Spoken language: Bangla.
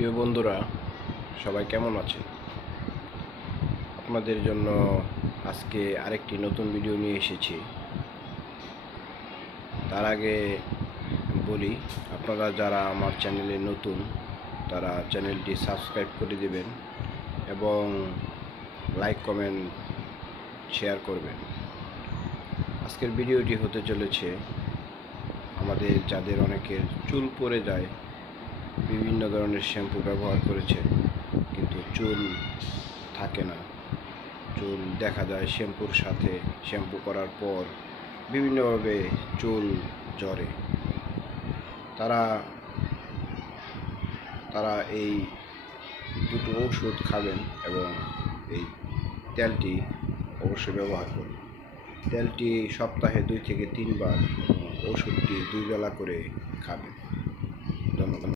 প্রিয় বন্ধুরা, সবাই কেমন আছেন? আপনাদের জন্য আজকে আরেকটি নতুন ভিডিও নিয়ে এসেছি। তার আগে বলি, আপনারা যারা আমার চ্যানেলে নতুন তারা চ্যানেলটি সাবস্ক্রাইব করে দেবেন এবং লাইক কমেন্ট শেয়ার করবেন। আজকের ভিডিওটি হতে চলেছে আমাদের যাদের অনেকের চুল পড়ে যায়, বিভিন্ন ধরনের শ্যাম্পু ব্যবহার করেছে কিন্তু চুল থাকে না। চুল দেখা যায় শ্যাম্পুর সাথে শ্যাম্পু করার পর বিভিন্নভাবে চুল ঝরে। তারা তারা এই দুটো ওষুধ খাবেন এবং এই তেলটি অবশ্যই ব্যবহার করুন। তেলটি সপ্তাহে 2 থেকে 3 বার, ওষুধটি 2 বেলা করে খাবেন। ধন্যবাদ।